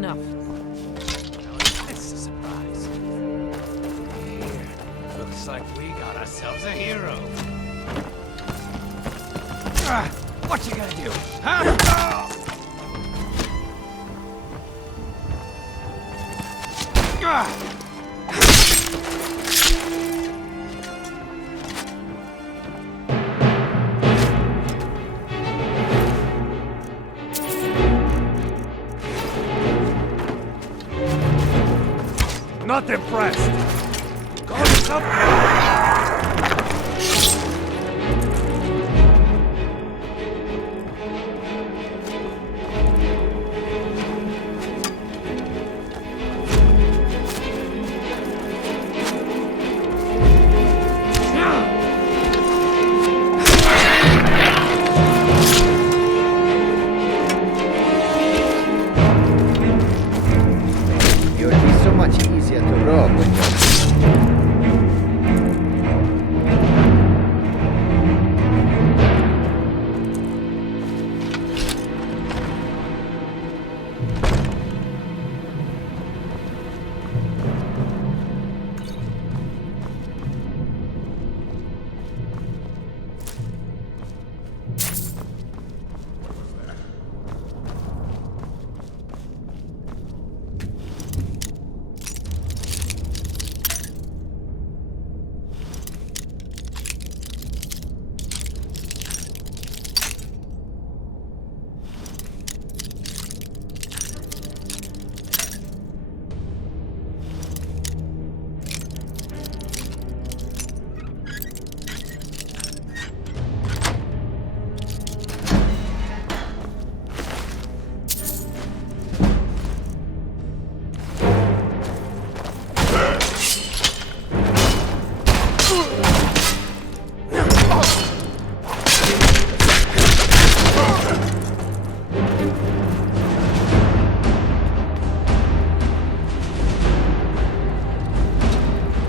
enough. Now, this is a surprise. Here, looks like we got ourselves a hero. What you gonna do, huh? Not impressed. Call yourself. It would be so much easier to rob when you're...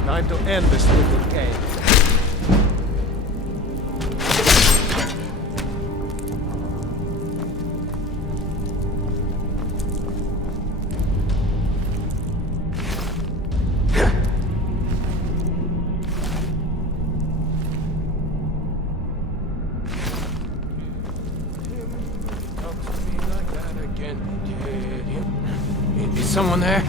Time to end this little game. Talk to me like that again. Is someone there?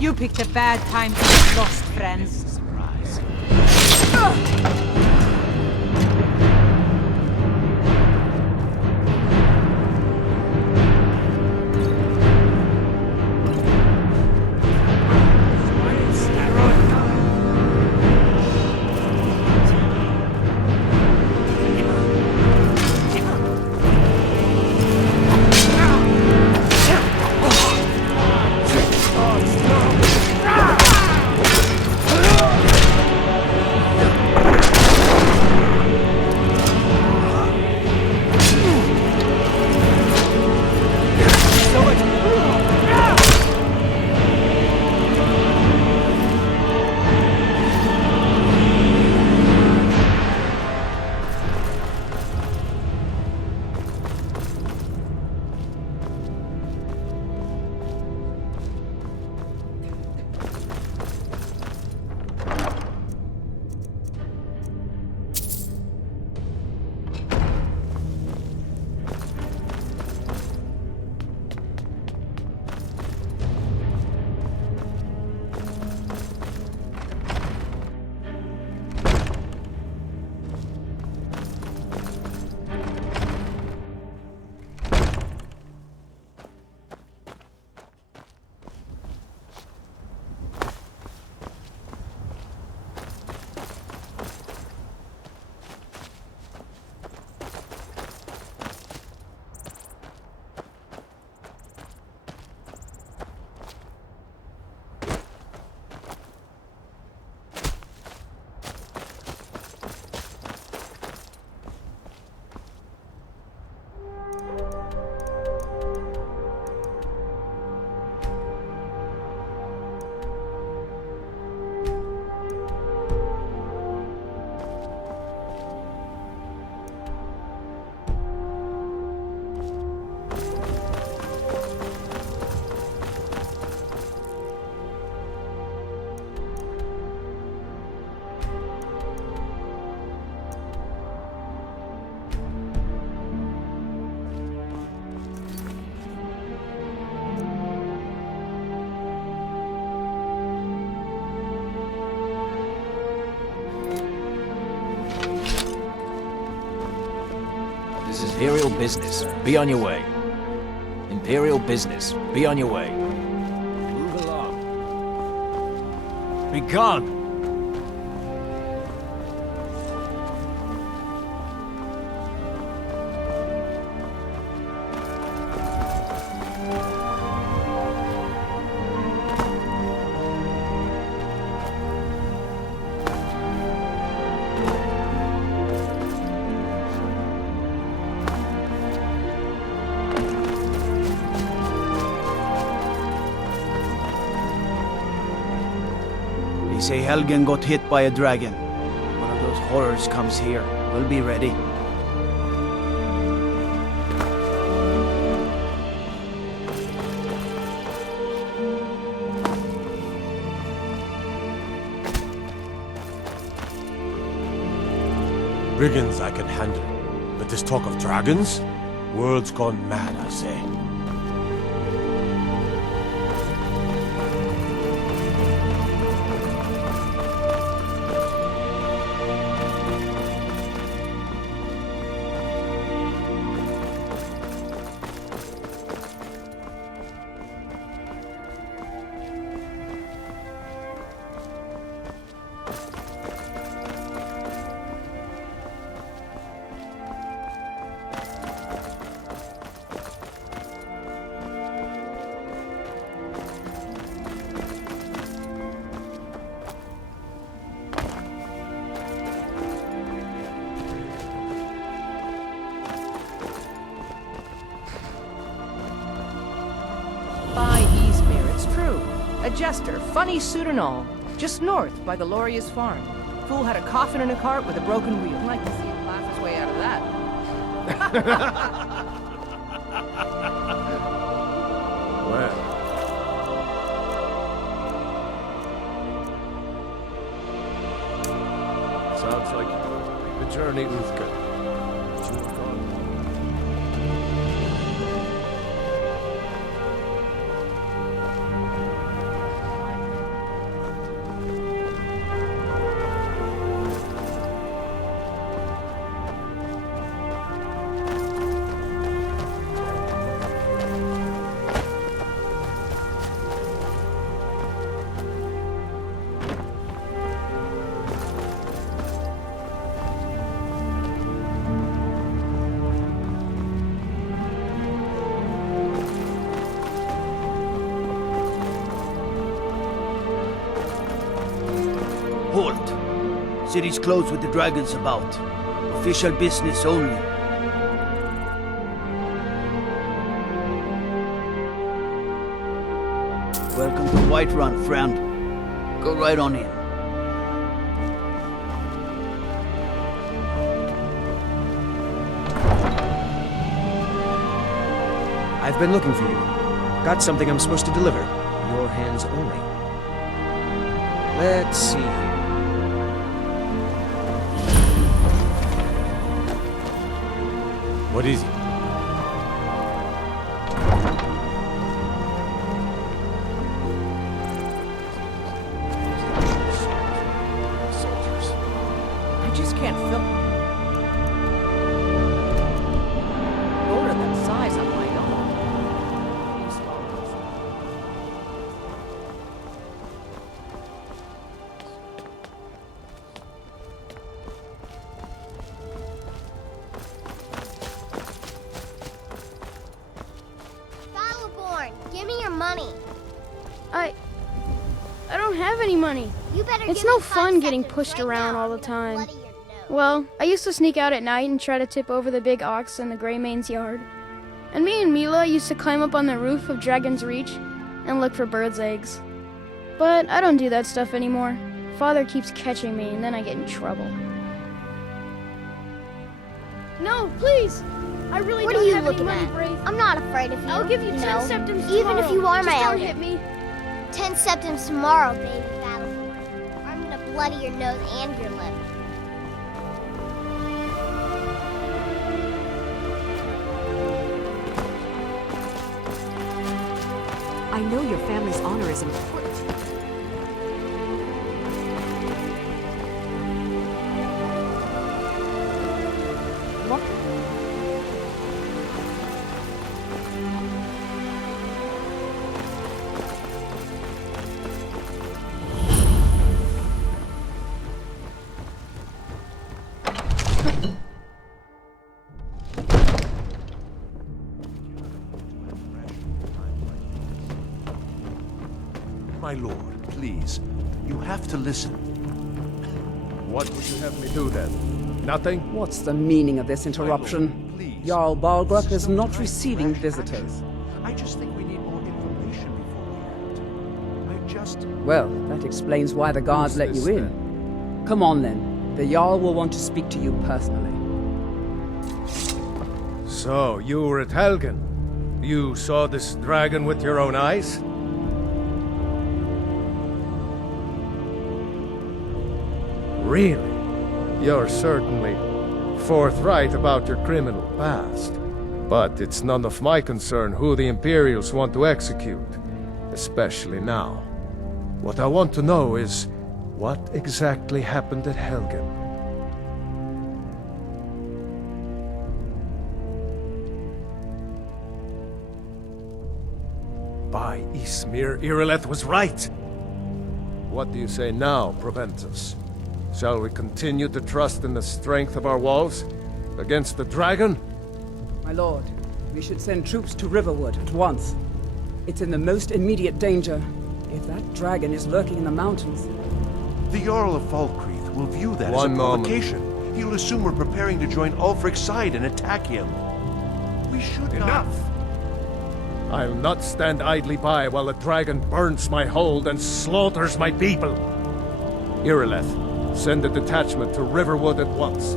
You picked a bad time to get lost, friend. Surprise. Imperial business, be on your way. Imperial business, be on your way. Move along. Be gone! They say Helgen got hit by a dragon. One of those horrors comes here. We'll be ready. Brigands I can handle, but this talk of dragons? World's gone mad, I say. By Eastmere, it's true. A jester, funny suit and all. Just north by the Lauria's farm. Fool had a coffin in a cart with a broken wheel. I'd like to see him laugh his way out of that. Well, sounds like the journey was good. But you were gone. City's closed with the dragons about. Official business only. Welcome to Whiterun, friend. Go right on in. I've been looking for you. Got something I'm supposed to deliver. Your hands only. Let's see here. What is it? Soldiers. I just can't fill. Order that size on my own. Give me your money. I don't have any money. You better It's give no me 5 fun getting seconds pushed right around now. all the I'm gonna time. bloody your nose. Well, I used to sneak out at night and try to tip over the big ox in the Greymane's yard. And me and Mila used to climb up on the roof of Dragon's Reach and look for birds' eggs. But I don't do that stuff anymore. Father keeps catching me and then I get in trouble. No, please! I really What don't are you have any looking money, at? Brave. I'm not afraid of you. I'll give you 10 No. septims Even tomorrow. if you are Just my don't elder. hit me. 10 septims tomorrow, baby Battleborn. Or I'm gonna bloody your nose and your lip. I know your family's honor is important. What? My lord, please. You have to listen. What would you have me do then? Nothing? What's the meaning of this interruption? Please. Jarl Balgrup This is no not time for receiving rash visitors. action. I just think we need more information before we act. I just... Well, that explains why the guards let you in. Come on then. The Jarl will want to speak to you personally. So, you were at Helgen. You saw this dragon with your own eyes? Really? You're certainly forthright about your criminal past. But it's none of my concern who the Imperials want to execute, especially now. What I want to know is, what exactly happened at Helgen? By Ysmir, Irileth was right! What do you say now, Proventus? Shall we continue to trust in the strength of our walls? Against the dragon? My lord, we should send troops to Riverwood at once. It's in the most immediate danger. If that dragon is lurking in the mountains... The Jarl of Falkreath will view that as a One moment. provocation. He'll assume we're preparing to join Ulfric's side and attack him. We should not... Enough! I'll not stand idly by while the dragon burns my hold and slaughters my people. Irileth, send a detachment to Riverwood at once.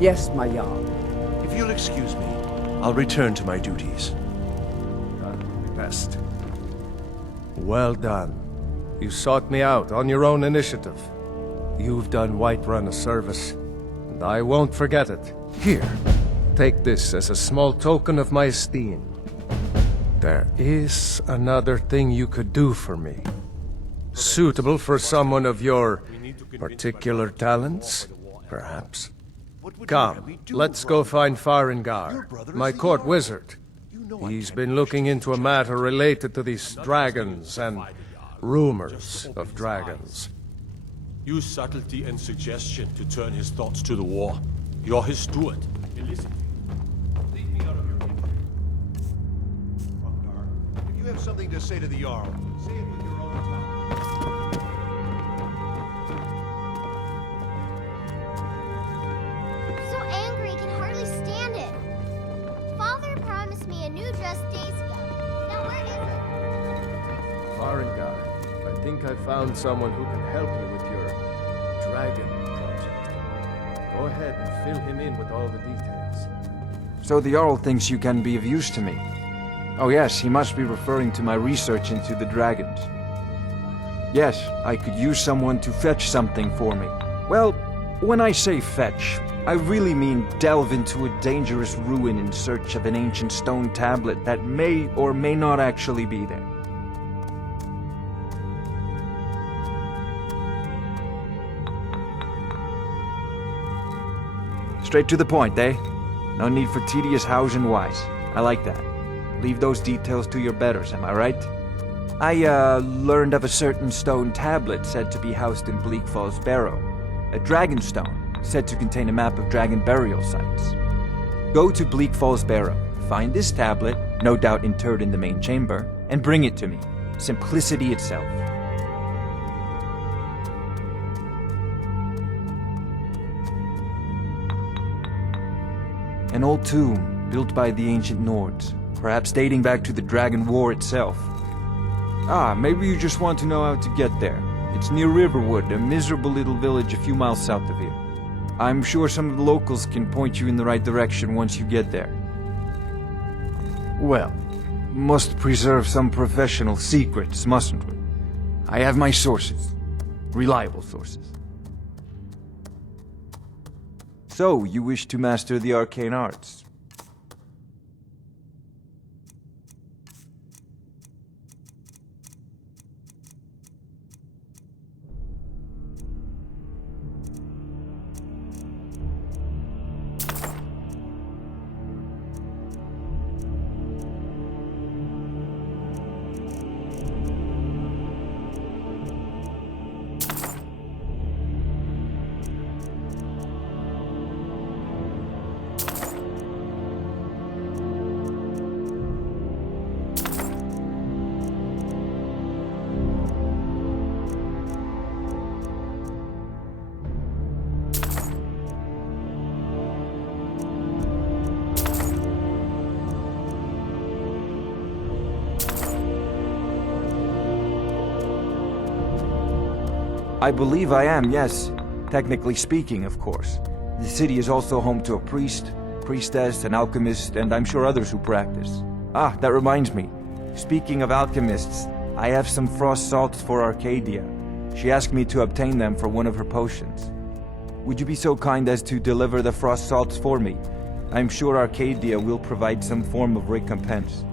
Yes, my Jarl. If you'll excuse me, I'll return to my duties. That will be best. Well done. You sought me out on your own initiative. You've done Whiterun a service, and I won't forget it. Here, take this as a small token of my esteem. There is another thing you could do for me. Suitable for someone of your particular talents, perhaps. Come, let's go find Farengar, my court wizard. He's been looking into a matter related to these dragons and rumors of dragons. Use subtlety and suggestion to turn his thoughts to the war. You're his steward. Listen. Leave me out of your intrigue. If you have something to say to the Jarl, say it with your own tongue. think I found someone who can help you with your dragon project. Go ahead and fill him in with all the details. So the Jarl thinks you can be of use to me. Oh yes, he must be referring to my research into the dragons. Yes, I could use someone to fetch something for me. Well, when I say fetch, I really mean delve into a dangerous ruin in search of an ancient stone tablet that may or may not actually be there. Straight to the point, eh? No need for tedious hows and whys. I like that. Leave those details to your betters, am I right? I, learned of a certain stone tablet said to be housed in Bleak Falls Barrow. A dragon stone, said to contain a map of dragon burial sites. Go to Bleak Falls Barrow, find this tablet, no doubt interred in the main chamber, and bring it to me. Simplicity itself. An old tomb, built by the ancient Nords, perhaps dating back to the Dragon War itself. Ah, maybe you just want to know how to get there. It's near Riverwood, a miserable little village a few miles south of here. I'm sure some of the locals can point you in the right direction once you get there. Well, must preserve some professional secrets, mustn't we? I have my sources. Reliable sources. So, you wish to master the arcane arts? I believe I am, yes. Technically speaking, of course. The city is also home to a priest, priestess, an alchemist, and I'm sure others who practice. Ah, that reminds me. Speaking of alchemists, I have some frost salts for Arcadia. She asked me to obtain them for one of her potions. Would you be so kind as to deliver the frost salts for me? I'm sure Arcadia will provide some form of recompense.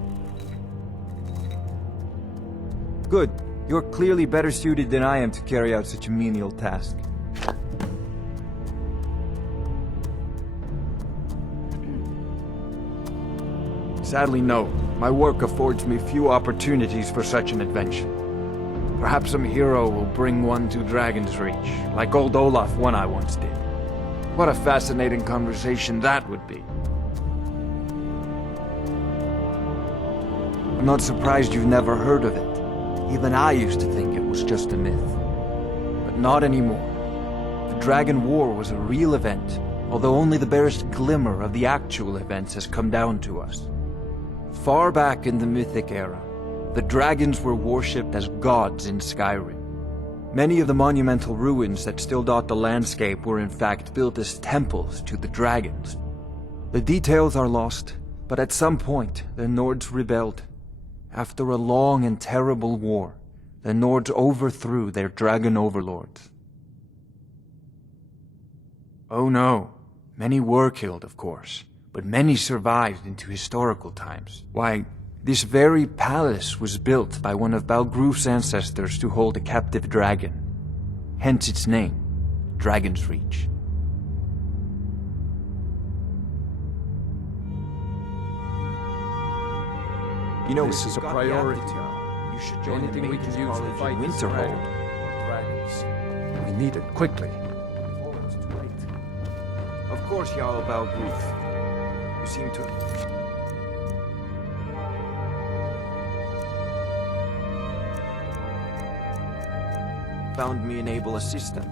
Good. You're clearly better suited than I am to carry out such a menial task. Sadly, no. My work affords me few opportunities for such an adventure. Perhaps some hero will bring one to Dragon's Reach, like old Olaf one I once did. What a fascinating conversation that would be. I'm not surprised you've never heard of it. Even I used to think it was just a myth. But not anymore. The Dragon War was a real event, although only the barest glimmer of the actual events has come down to us. Far back in the Mythic era, the dragons were worshipped as gods in Skyrim. Many of the monumental ruins that still dot the landscape were in fact built as temples to the dragons. The details are lost, but at some point the Nords rebelled. After a long and terrible war, the Nords overthrew their dragon overlords. Oh no, many were killed, of course, but many survived into historical times. Why, this very palace was built by one of Balgruf's ancestors to hold a captive dragon. Hence its name, Dragon's Reach. You know, this is a priority. You should join anything we can use to fight Winterhold. dragons. We need it quickly. Of course, Jarl Balgruf. You seem to... found me an able assistant.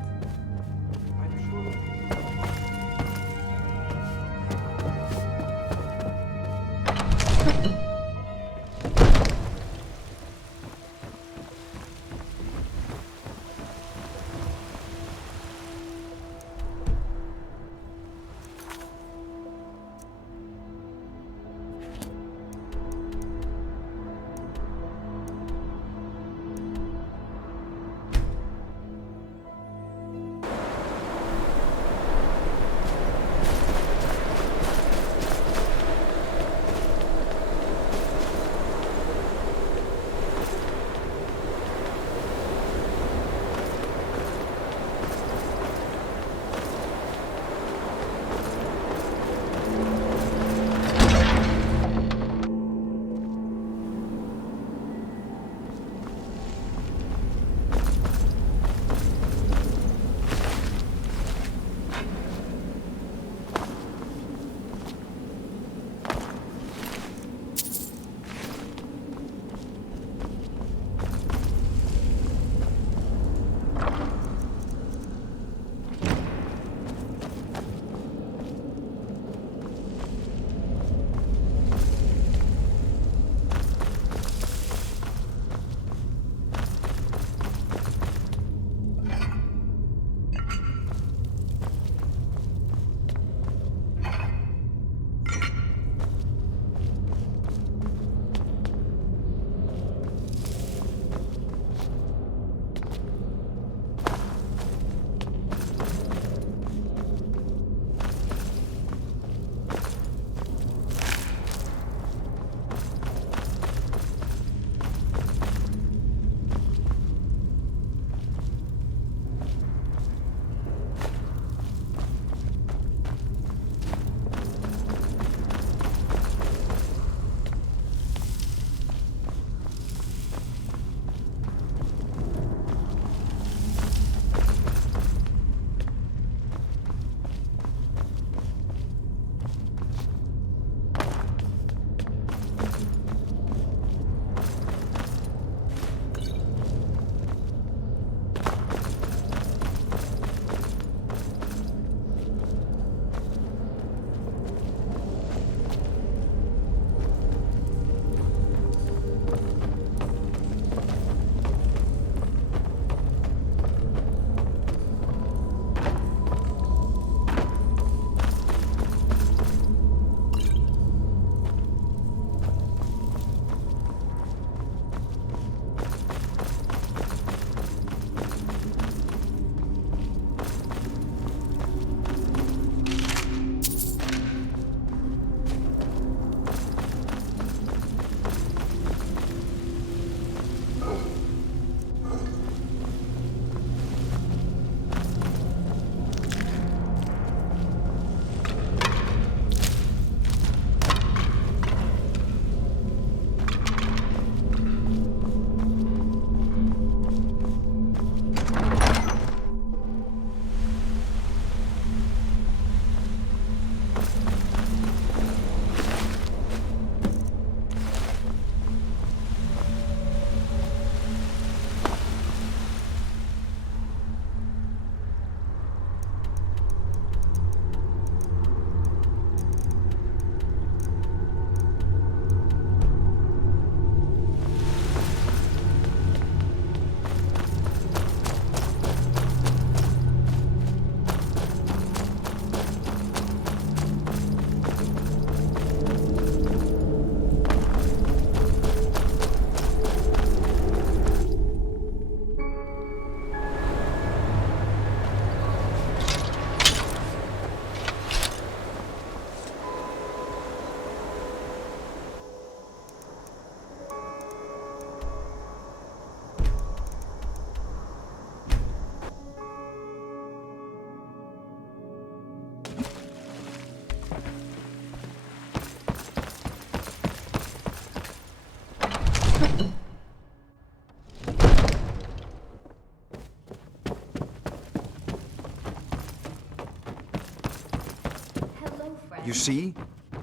See?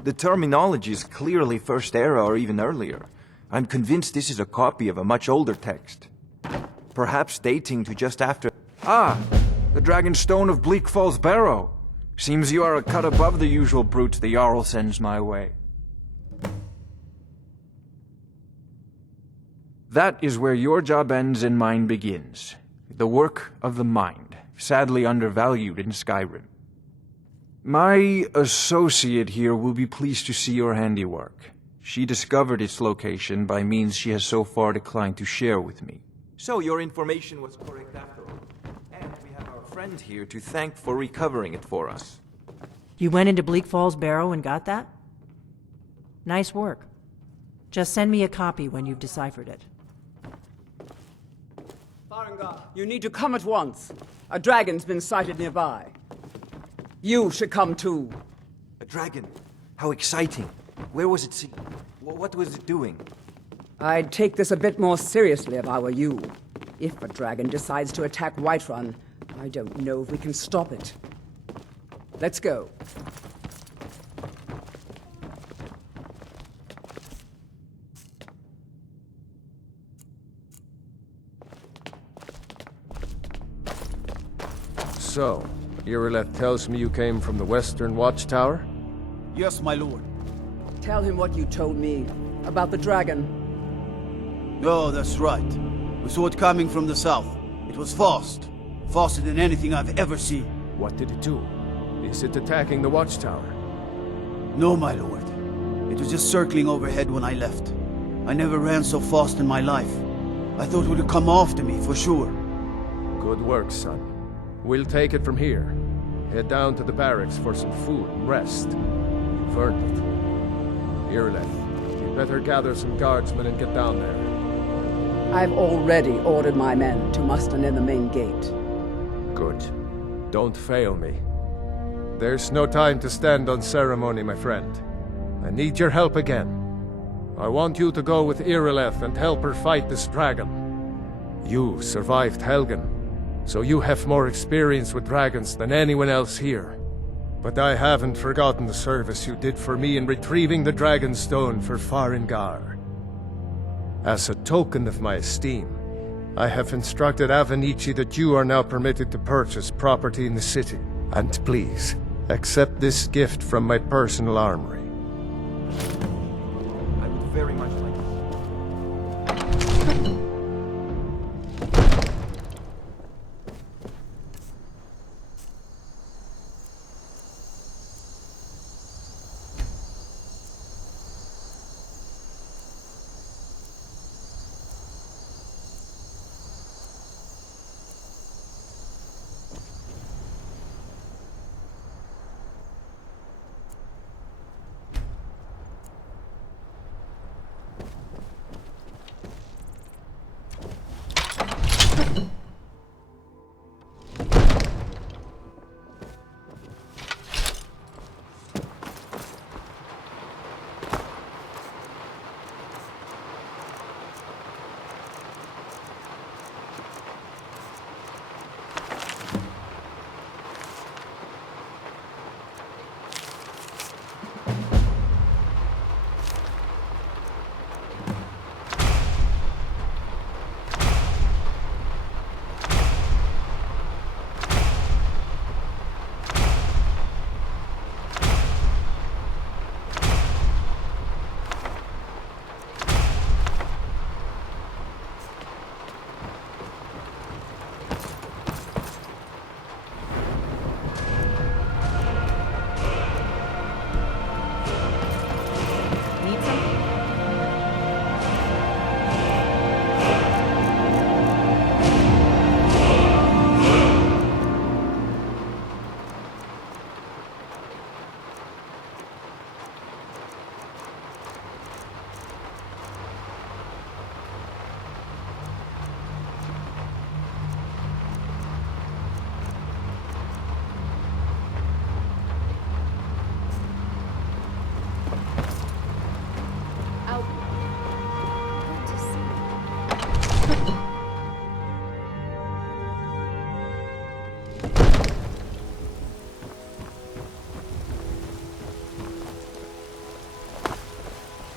The terminology is clearly First Era or even earlier. I'm convinced this is a copy of a much older text. Perhaps dating to just after... Ah! The Dragon Stone of Bleak Falls Barrow! Seems you are a cut above the usual brutes the Jarl sends my way. That is where your job ends and mine begins. The work of the mind, sadly undervalued in Skyrim. My associate here will be pleased to see your handiwork. She discovered its location by means she has so far declined to share with me. So your information was correct after all. And we have our friend here to thank for recovering it for us. You went into Bleak Falls Barrow and got that? Nice work. Just send me a copy when you've deciphered it. Farengar, you need to come at once. A dragon's been sighted nearby. You should come too. A dragon? How exciting. Where was it seen? What was it doing? I'd take this a bit more seriously if I were you. If a dragon decides to attack Whiterun, I don't know if we can stop it. Let's go. So, Irileth tells me you came from the Western Watchtower? Yes, my lord. Tell him what you told me about the dragon. Oh, that's right. We saw it coming from the south. It was fast. Faster than anything I've ever seen. What did it do? Is it attacking the Watchtower? No, my lord. It was just circling overhead when I left. I never ran so fast in my life. I thought it would come after me, for sure. Good work, son. We'll take it from here. Head down to the barracks for some food and rest. You've earned it. Irileth, you'd better gather some guardsmen and get down there. I've already ordered my men to muster near the main gate. Good. Don't fail me. There's no time to stand on ceremony, my friend. I need your help again. I want you to go with Irileth and help her fight this dragon. You survived Helgen, so you have more experience with dragons than anyone else here. But I haven't forgotten the service you did for me in retrieving the Dragon Stone for Farengar. As a token of my esteem, I have instructed Avenici that you are now permitted to purchase property in the city. And please, accept this gift from my personal armory. I would very much like to.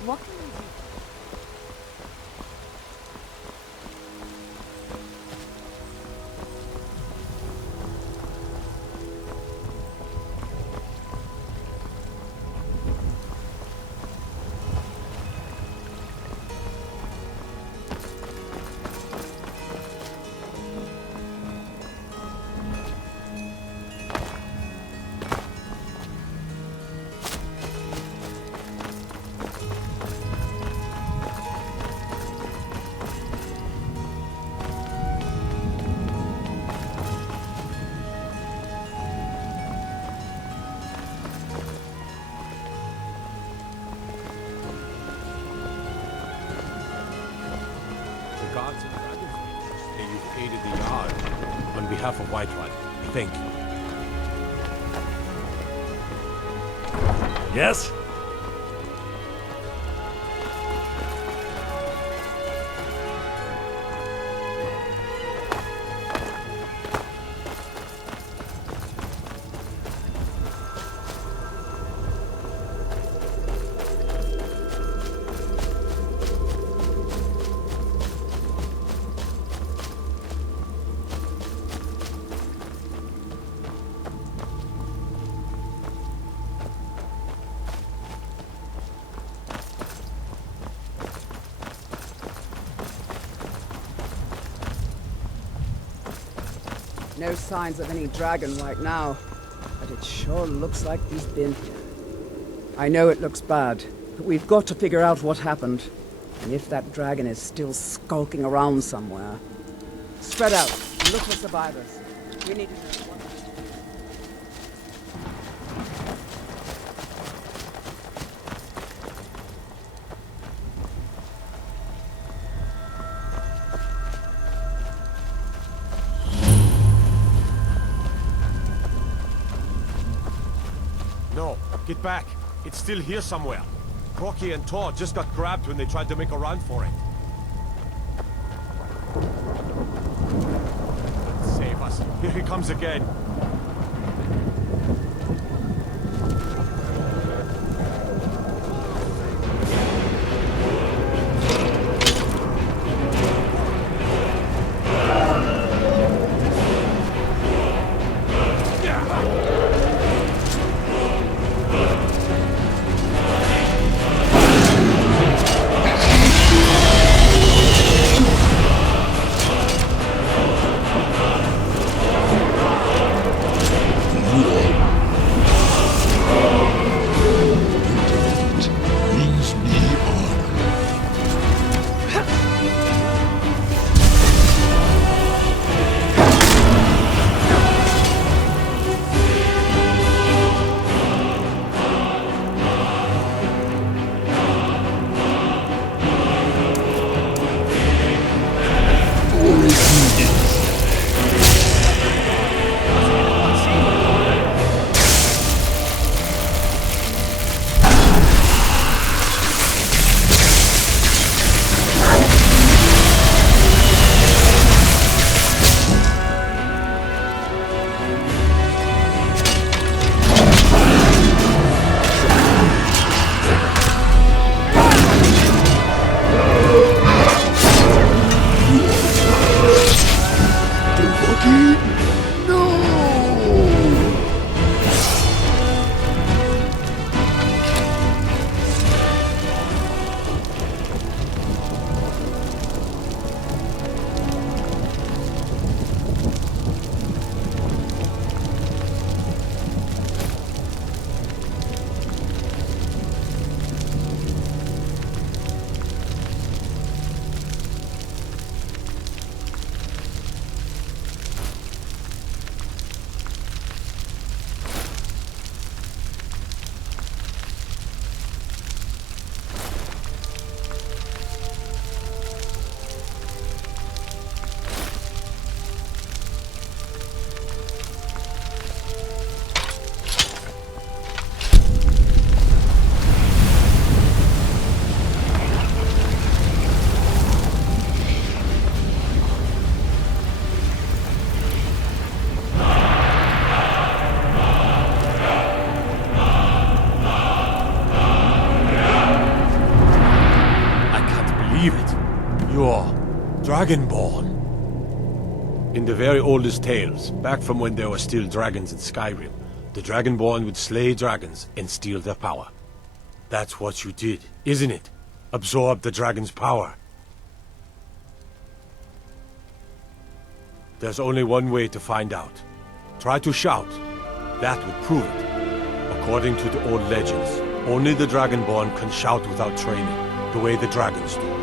What can we do? The guards in Dragon's say you've aided the Yard on behalf of Whiterun, I think. Yes? No signs of any dragon right now, but it sure looks like he's been here. I know it looks bad, but we've got to figure out what happened, and if that dragon is still skulking around somewhere. Spread out, and look for survivors. We need to know what... No, get back. It's still here somewhere. Crocky and Tor just got grabbed when they tried to make a run for it. Save us. Here he comes again. You're Dragonborn. In the very oldest tales, back from when there were still dragons in Skyrim, the Dragonborn would slay dragons and steal their power. That's what you did, isn't it? Absorb the dragon's power. There's only one way to find out. Try to shout. That would prove it. According to the old legends, only the Dragonborn can shout without training, the way the dragons do.